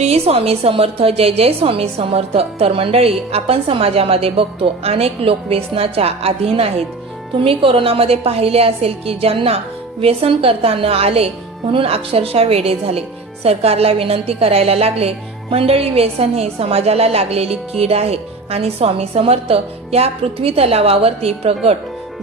श्री स्वामी समर्थ जय जय स्वामी समर्थ. तर मंडळी आपण समाजामध्ये बघतो अनेक लोक व्यसनाच्या अधीन आहेत. तुम्ही कोरोनामध्ये पाहिले असेल की ज्यांना व्यसन करता न आले म्हणून अक्षरशः वेडे झाले. सरकारला विनंती करायला लागले मंडळी व्यसन हे समाजाला लागलेली कीड आहे आणि स्वामी समर्थ या पृथ्वी तलावावरती प्रगट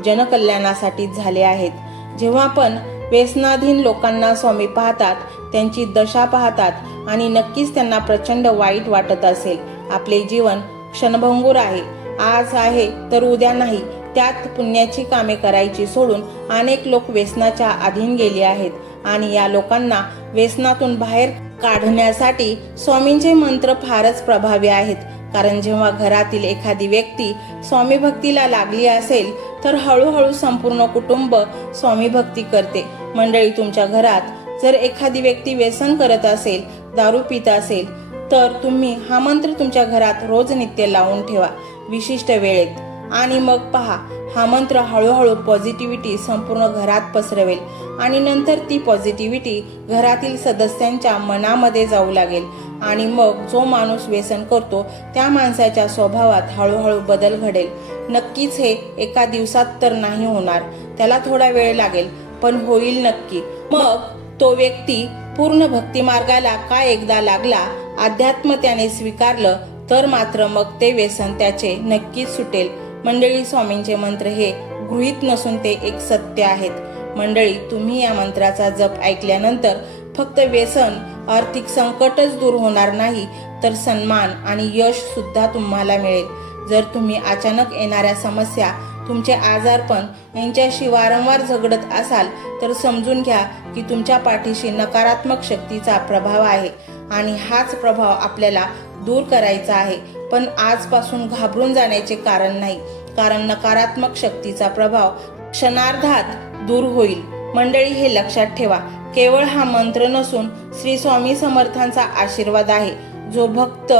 जनकल्याणासाठी झाले आहेत. जेव्हा पण व्यसनाधीन लोकांना स्वामी पाहतात त्यांची दशा पाहतात आणि नक्कीच त्यांना प्रचंड वाईट वाटत असेल. आपले जीवन क्षणभंगूर आहे. आज आहे तर उद्या नाही. त्यात पुण्याची कामे करायची सोडून अनेक लोक व्यसनाच्या अधीन गेले आहेत आणि या लोकांना व्यसनातून बाहेर काढण्यासाठी स्वामींचे मंत्र फारच प्रभावी आहेत. कारण जेव्हा घरातील एखादी व्यक्ती स्वामी भक्तीला लागली असेल तर हळूहळू संपूर्ण कुटुंब स्वामी भक्ती करते. मंडळी तुमच्या घरात जर एखादी व्यक्ती व्यसन करत असेल दारू पित असेल तर तुम्ही हा मंत्र तुमच्या घरात रोज नित्य लावून ठेवा. विशिष्ट वेळेत. आणि मग पहा हा मंत्र हळूहळू पॉझिटिव्हिटी संपूर्ण घरात पसरवेल आणि नंतर ती पॉझिटिव्हिटी घरातील सदस्यांच्या मनामध्ये जाऊ लागेल. आणि मग जो माणूस व्यसन करतो त्या माणसाच्या स्वभावात हळूहळू बदल घडेल. नक्कीच हे एका दिवसात तर नाही होणार. त्याला थोडा वेळ लागेल पण होईल नक्की. मग तो व्यक्ती पूर्ण भक्ती मार्गाला का एकदा लागला अध्यात्म त्याने स्वीकारलं तर मात्र मग ते व्यसन त्याचे नक्कीच सुटेल. मंडळी स्वामींचे मंत्र हे गृहीत नसून ते एक सत्य आहेत. मंडळी तुम्ही या मंत्राचा जप ऐकल्यानंतर फक्त व्यसन आर्थिक संकटच दूर होणार नाही तर सन्मान आणि यश सुद्धा तुम्हाला मिळेल. जर तुम्ही अचानक येणाऱ्या समस्या तुमचे आजारपण यांच्याशी वारंवार झगडत असाल तर समजून घ्या की तुमच्या पाठीशी नकारात्मक शक्तीचा प्रभाव आहे आणि हाच प्रभाव आपल्याला दूर करायचा आहे. पण आजपासून घाबरून जाण्याचे कारण नाही कारण नकारात्मक शक्तीचा प्रभाव क्षणार्धात दूर होईल. मंडळी हे लक्षात ठेवा. केवळ हा मंत्र नसून श्री स्वामी समर्थांचा आशीर्वाद आहे. जो भक्त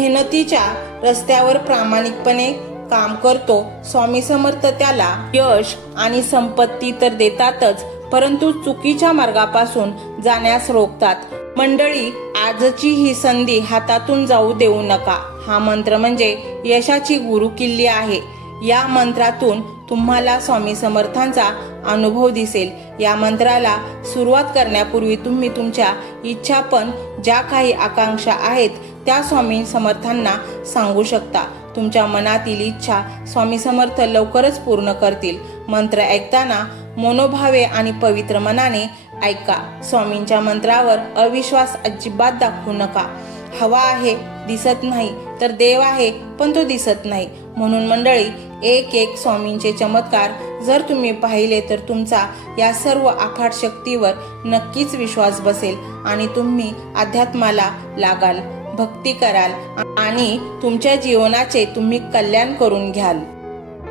मेहनतीच्या रस्त्यावर प्रामाणिकपणे काम करतो स्वामी समर्थ त्याला यश आणि संपत्ती तर देतातच परंतु चुकीच्या मार्गापासून जाण्यास रोखतात. मंडळी आजची ही संधी हातातून जाऊ देऊ नका. हा मंत्र म्हणजे यशाची गुरुकिल्ली आहे. या मंत्रातून तुम्हाला स्वामी समर्थांचा अनुभव दिसेल. या मंत्राला सुरुवात करण्यापूर्वी तुम्ही तुमच्या इच्छा पण ज्या काही आकांक्षा आहेत त्या स्वामी समर्थांना सांगू शकता. तुमच्या मनातील इच्छा स्वामी समर्थ लवकरच पूर्ण करतील. मंत्र ऐकताना मनोभावे आणि पवित्र मनाने ऐका. स्वामींच्या मंत्रावर अविश्वास अजिबात दाखवू नका. हवा आहे दिसत नाही तर देव आहे पण तो दिसत नाही. म्हणून मंडळी एक एक स्वामींचे चमत्कार जर तुम्ही पाहिले तर तुमचा या सर्व आखाड शक्तीवर नक्कीच विश्वास बसेल आणि तुम्ही अध्यात्माला लागाल भक्ती कराल आणि तुमच्या जीवनाचे तुम्ही कल्याण करून घ्याल.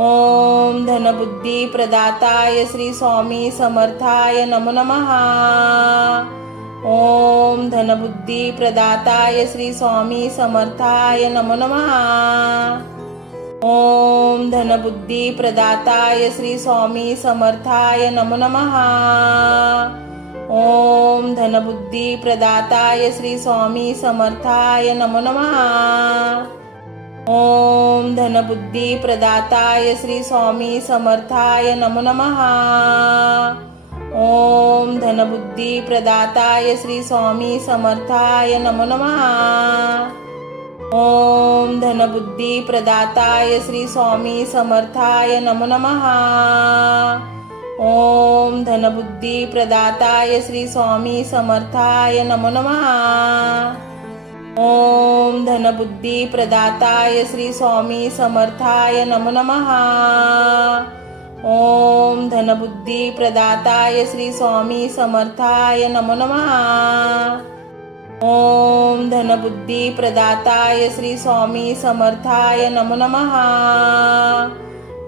ओम धनबुद्धी प्रदाताय श्री स्वामी समर्थाय नमो नमः। ओम धनबुद्धी प्रदाताय श्री स्वामी समर्थाय नमो नमः। ओम धनबुद्धी प्रदाताय श्री स्वामी समर्थाय नमो नमः। ओम धनबुद्धी प्रदाताय श्री स्वामी समर्थाय नमो नमः। ओम धनबुद्धी प्रदाताय श्री स्वामी समर्थाय नमो नमः। ओम धनबुद्धी प्रदाताय श्री स्वामी समर्थाय नमो नमः। ओम धनबुद्धी प्रदाताय श्री स्वामी समर्थाय नमो नमः। ओम धनबुद्धी प्रदाताय श्री स्वामी समर्थाय नमो नमः। ओम धनबुद्धी प्रदाताय श्री स्वामी समर्थाय नमो नमः। ओम धनबुद्धी प्रदाताय श्री स्वामी समर्थाय नमो नमः। ओम धनबुद्धी प्रदाताय श्री स्वामी समर्थाय नमो नमः।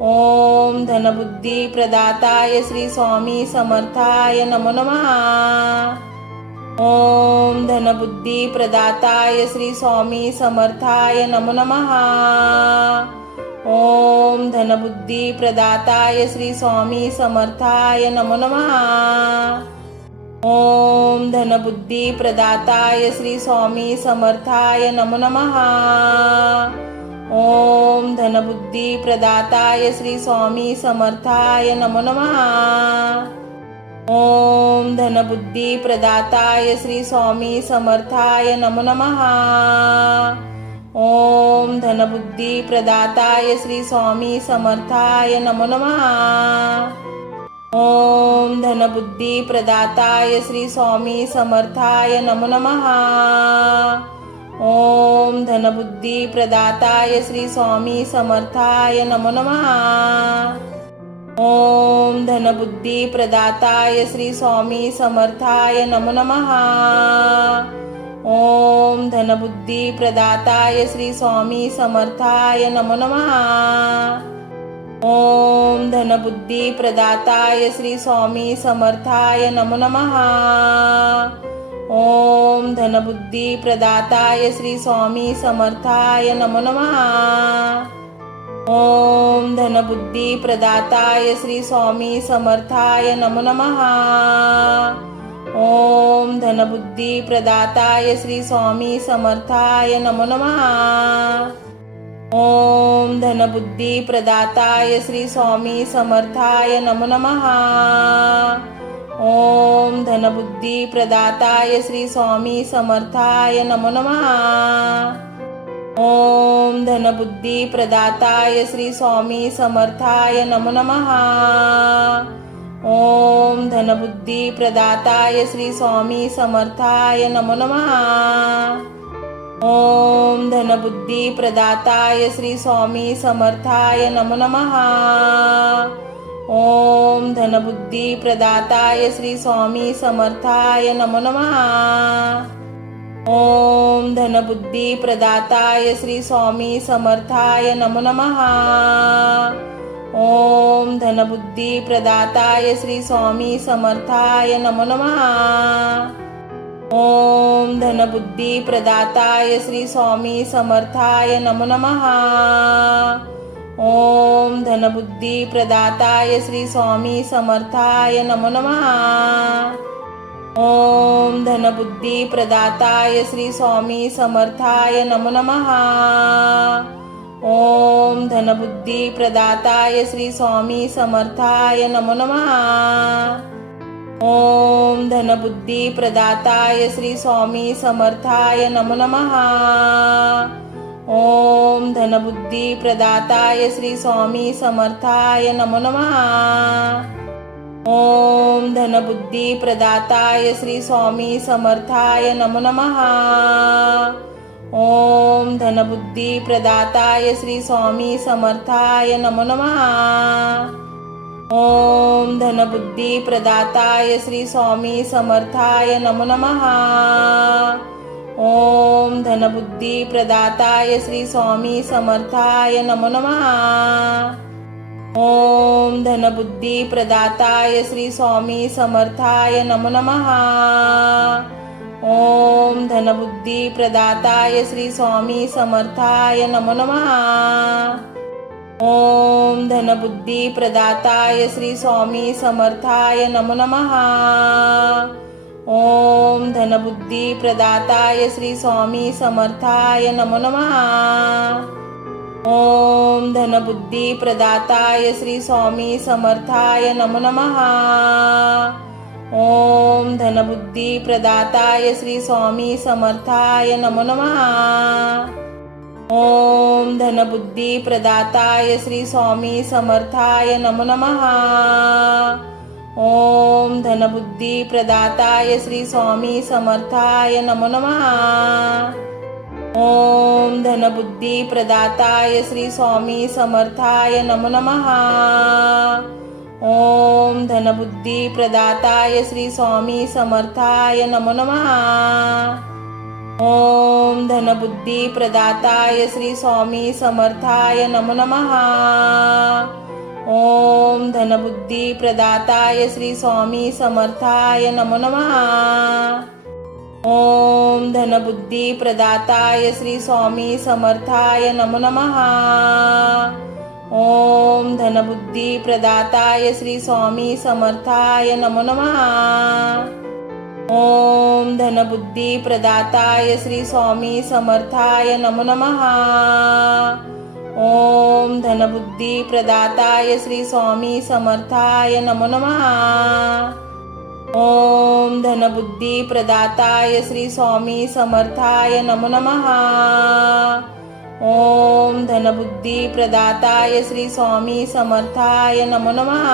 ओम धनबुद्धी प्रदाताय श्री स्वामी समर्थाय नमो नमः। ओम धनबुद्धी प्रदाताय श्री स्वामी समर्थाय नमो नमः। ओम धनबुद्धी प्रदाताय श्री स्वामी समर्थाय नमो नमः। ओम धनबुद्धी प्रदाताय श्री स्वामी समर्थाय नमो नमः। ओम धनबुद्धी प्रदाताय श्री स्वामी समर्थाय नमो नमः। ओम धनबुद्धी प्रदाताय श्री स्वामी समर्थाय नमो नमः। ओम धनबुद्धी प्रदाताय श्री स्वामी समर्थाय नमो नमः। ओम धनबुद्धी प्रदाताय श्री स्वामी समर्थाय नमो नमः। ओम धनबुद्धी प्रदाताय श्री स्वामी समर्थाय नमो नमः। ओम धनबुद्धी प्रदाताय श्री स्वामी समर्थाय नमो नमः। ओम धनबुद्धी प्रदाताय श्री स्वामी समर्थाय नमो नमः। ओम धनबुद्धी प्रदाताय श्री स्वामी समर्थाय नमो नमः। ओम धनबुद्धी प्रदाताय श्री स्वामी समर्थाय नमो नमः। ओम धनबुद्धी प्रदाताय श्री स्वामी समर्थाय नमो नमः। ओम धनबुद्धी प्रदाताय श्री स्वामी समर्थाय नमो नमः। ओम धनबुद्धी प्रदाताय श्री स्वामी समर्थाय नमो नमः। ओम धनबुद्धी प्रदाताय श्री स्वामी समर्थाय नमो नमः। ओम धनबुद्धी प्रदाताय श्री स्वामी समर्थाय नमो नमः। ओम धनबुद्धी प्रदाताय श्री स्वामी समर्थाय नमो नमः। ओम धनबुद्धी प्रदाताय श्री स्वामी समर्थाय नमो नमः। ओम धनबुद्धी प्रदाताय श्री स्वामी समर्थाय नमो नमः। ओम धनबुद्धी प्रदाताय श्री स्वामी समर्थाय नमो नमः। ओम धनबुद्धी प्रदाताय श्री स्वामी समर्थाय नमो नमः। ओम धनबुद्धी प्रदाताय श्री स्वामी समर्थाय नमो नमः। ओम धनबुद्धी प्रदाताय श्री स्वामी समर्थाय नमो नमः। ओम धनबुद्धी प्रदाताय श्री स्वामी समर्थाय नमो नमः। ओम धनबुद्धी प्रदाताय श्री स्वामी समर्थाय नमो नमः। ओम धनबुद्धी प्रदाताय श्री स्वामी समर्थाय नमो नमः। ओम धनबुद्धी प्रदाताय श्री स्वामी समर्थाय नमो नमः। ओम धनबुद्धी प्रदाताय श्री स्वामी समर्थाय नमो नमः। ओम धनबुद्धी प्रदाताय श्री स्वामी समर्थाय नमो नमः। ओम धनबुद्धी प्रदाताय श्री स्वामी समर्थाय नमो नमः। ओम धनबुद्धी प्रदाताय श्री स्वामी समर्थाय नमो नमः। ओम धनबुद्धी प्रदाताय श्री स्वामी समर्थाय नमो नमः। ओम धनबुद्धी प्रदाताय श्री स्वामी समर्थाय नमो नमः। ओम धनबुद्धी प्रदाताय श्री स्वामी समर्थाय नमो नमः। ओम धनबुद्धी प्रदाताय श्री स्वामी समर्थाय नमो नमः। ओम धनबुद्धी प्रदाताय श्री स्वामी समर्थाय नमो नमः। ओम धनबुद्धी प्रदाताय श्री स्वामी समर्थाय नमो नमः। ओम धनबुद्धी प्रदाताय श्री स्वामी समर्थाय नमो नमः। ओम धनबुद्धी प्रदाताय श्री स्वामी समर्थाय नमो नमः। ओम धनबुद्धी प्रदाताय श्री स्वामी समर्थाय नमो नमः। ओम धनबुद्धी प्रदाताय श्री स्वामी समर्थाय नमो नमः। ओम धनबुद्धी प्रदाताय श्री स्वामी समर्थाय नमो नमः। ओम धनबुद्धी प्रदाताय श्री स्वामी समर्थाय नमो नमः। ओम धनबुद्धी प्रदाताय श्री स्वामी समर्थाय नमो नमः। ओम धनबुद्धी प्रदाताय श्री स्वामी समर्थाय नमो नमः। ओम धनबुद्धी प्रदाताय श्री स्वामी समर्थाय नमो नमः। ओम धनबुद्धी प्रदाताय श्री स्वामी समर्थाय नमो नमः। ओम धनबुद्धी प्रदाताय श्री स्वामी समर्थाय नमो नमः। ओम धनबुद्धी प्रदाताय श्री स्वामी समर्थाय नमो नमः।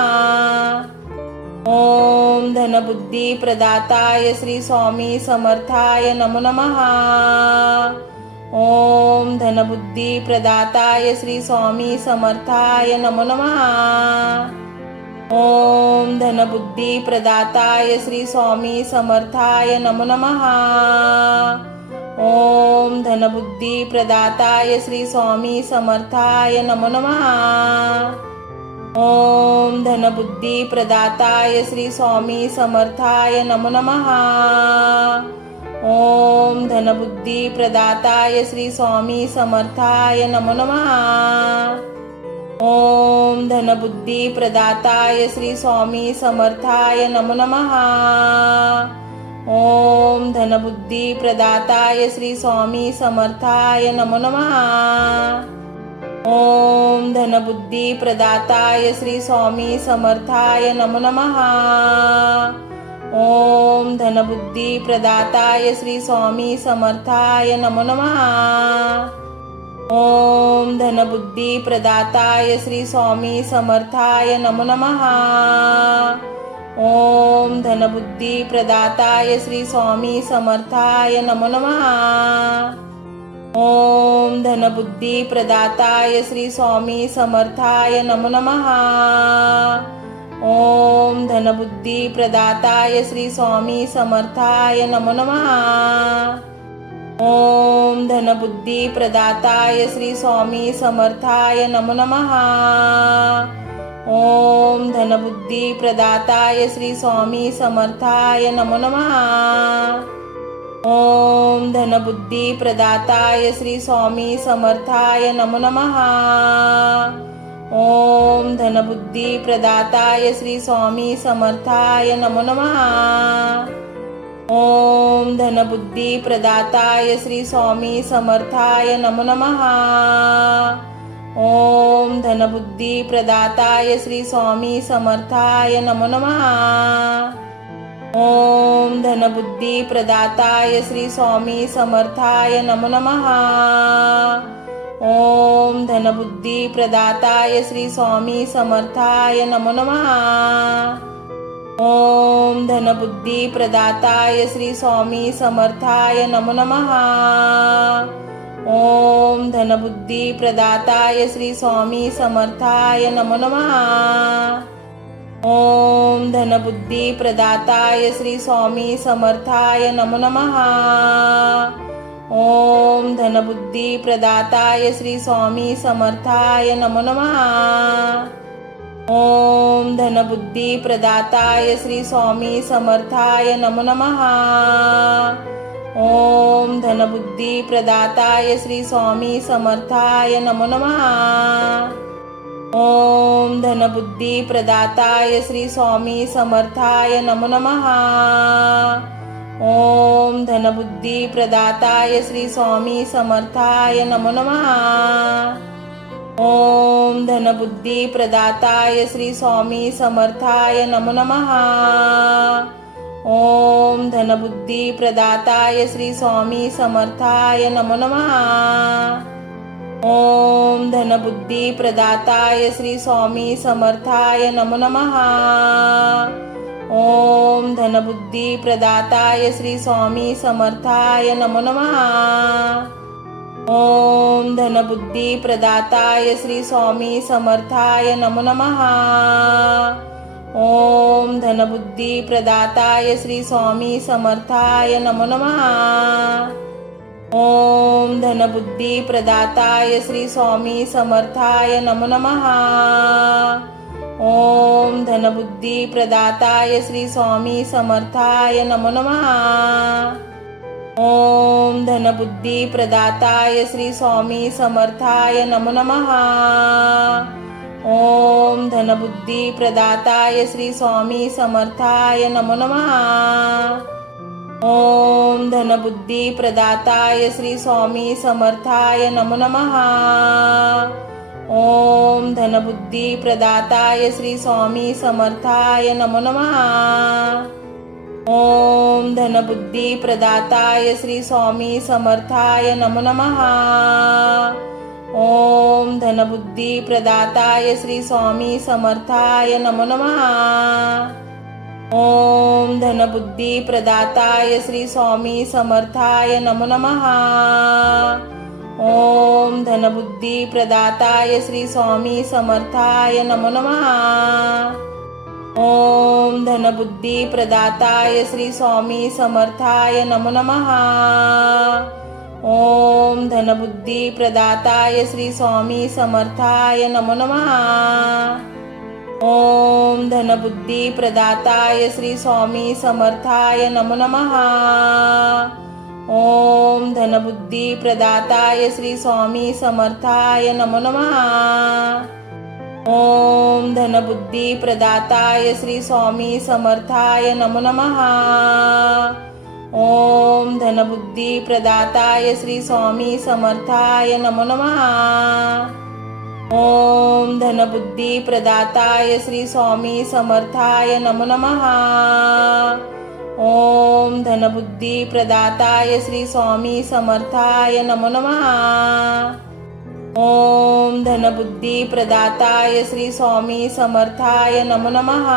ओम धनबुद्धी प्रदाताय श्री स्वामी समर्थाय नमो नमः। ओम धनबुद्धी प्रदाताय श्री स्वामी समर्थाय नमो नमः। ओम धनबुद्धी प्रदाताय श्री स्वामी समर्थाय नमो नमः ओम धनबुद्धी प्रदाताय श्री स्वामी समर्थाय नमो नमः ओम धनबुद्धी प्रदाताय श्री स्वामी समर्थाय नमो नमः ओम धनबुद्धी प्रदाताय श्री स्वामी समर्थाय नमो नमः ओम धनबुद्धी प्रदाताय श्री स्वामी समर्थाय नमो नमः। ओम धनबुद्धी प्रदाताय श्री स्वामी समर्थाय नमो नमः। ओम धनबुद्धी प्रदाताय श्री स्वामी समर्थाय नमो नमः। ओम धनबुद्धी प्रदाताय श्री स्वामी समर्थाय नमो नमः। ओम धनबुद्धी प्रदाताय श्री स्वामी समर्थाय नमो नमः। ओम धनबुद्धी प्रदाताय श्री स्वामी समर्थाय नमो नमः। ओम धनबुद्धी प्रदाताय श्री स्वामी समर्थाय नमो नमः। ओम धनबुद्धी प्रदाताय श्री स्वामी समर्थाय नमो नमः। ओम धनबुद्धी प्रदाताय श्री स्वामी समर्थाय नमो नमः। ओम धनबुद्धी प्रदाताय श्री स्वामी समर्थाय नमो नमः। ओम धनबुद्धी प्रदाताय श्री स्वामी समर्थाय नमो नमः। ओम धनबुद्धी प्रदाताय श्री स्वामी समर्थाय नमो नमः। ओम धनबुद्धी प्रदाताय श्री स्वामी समर्थाय नमो नमः। ओम धनबुद्धी प्रदाताय श्री स्वामी समर्थाय नमो नमः। ओम धनबुद्धी प्रदाताय श्री स्वामी समर्थाय नमो नमः। ओम धनबुद्धी प्रदाताय श्री स्वामी समर्थाय नमो नमः। ओम धनबुद्धी प्रदाताय श्री स्वामी समर्थाय नमो नमः। ओम धनबुद्धी प्रदाताय श्री स्वामी समर्थाय नमो नमः। ओम धनबुद्धी प्रदाताय श्री स्वामी समर्थाय नमो नमः। ओम धनबुद्धी प्रदाताय श्री स्वामी समर्थाय नमो नमः। ओम धनबुद्धी प्रदाताय श्री स्वामी समर्थाय नमो नमः। ओम धनबुद्धी प्रदाताय श्री स्वामी समर्थाय नमो नमः। ओम धनबुद्धी प्रदाताय श्री स्वामी समर्थाय नमो नमः। ओम धनबुद्धी प्रदाताय श्री स्वामी समर्थाय नमो नमः। ओम धनबुद्धी प्रदाताय श्री स्वामी समर्थाय नमो नमः। ओम धनबुद्धी प्रदाताय श्री स्वामी समर्थाय नमो नमः। ओम धनबुद्धी प्रदाताय श्री स्वामी समर्थाय नमो नमः। ओम धनबुद्धी प्रदाताय श्री स्वामी समर्थाय नमो नमः। ओम धनबुद्धी प्रदाताय श्री स्वामी समर्थाय नमो नमः। ओम धनबुद्धी प्रदाताय श्री स्वामी समर्थाय नमो नमः। ओम धनबुद्धी प्रदाताय श्री स्वामी समर्थाय नमो नमः। ओम धनबुद्धी प्रदाताय श्री स्वामी समर्थाय नमो नमः। ओम धनबुद्धी प्रदाताय श्री स्वामी समर्थाय नमो नमः। ओम धनबुद्धी प्रदाताय श्री स्वामी समर्थाय नमो नमः। ओम धनबुद्धी प्रदाताय श्री स्वामी समर्थाय नमो नमः। ओम धनबुद्धी प्रदाताय श्री स्वामी समर्थाय नमो नमः। ओम धनबुद्धी प्रदाताय श्री स्वामी समर्थाय नमो नमः। ओम धनबुद्धी प्रदाताय श्री स्वामी समर्थाय नमो नमः। ओम धनबुद्धी प्रदाताय श्री स्वामी समर्थाय नमो नमः। ओम धनबुद्धी प्रदाताय श्री स्वामी समर्थाय नमो नमः। ओम धनबुद्धी प्रदाताय श्री स्वामी समर्थाय नमो नमः। ओम धनबुद्धी प्रदाताय श्री स्वामी समर्थाय नमो नमः। ओम धनबुद्धी प्रदाताय श्री स्वामी समर्थाय नमो नमः। ओम धनबुद्धी प्रदाताय श्री स्वामी समर्थाय नमो नमः। ओम धनबुद्धी प्रदाताय श्री स्वामी समर्थाय नमो नमः। ओम धनबुद्धी प्रदाताय श्री स्वामी समर्थाय नमो नमः। ओम धनबुद्धी प्रदाताय श्री स्वामी समर्थाय नमो नमः। ओम धनबुद्धी प्रदाताय श्री स्वामी समर्थाय नमो नमः। ओम धनबुद्धी प्रदाताय श्री स्वामी समर्थाय नमो नमः।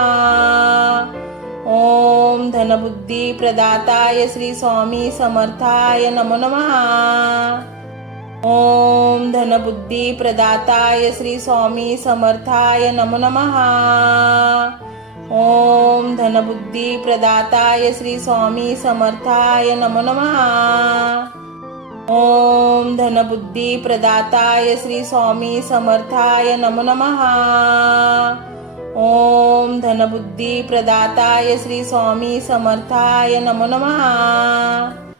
ओम धनबुद्धी प्रदाताय श्री स्वामी समर्थाय नमो नमः। ओम धनबुद्धी प्रदाताय श्री स्वामी समर्थाय नमो नमः। ओम धनबुद्धी प्रदाताय श्री स्वामी समर्थाय नमो नमः। ओम धनबुद्धी प्रदाताय श्री स्वामी समर्थाय नमो नमः। ओम धनबुद्धी प्रदाताय श्री स्वामी समर्थाय नमो नमः।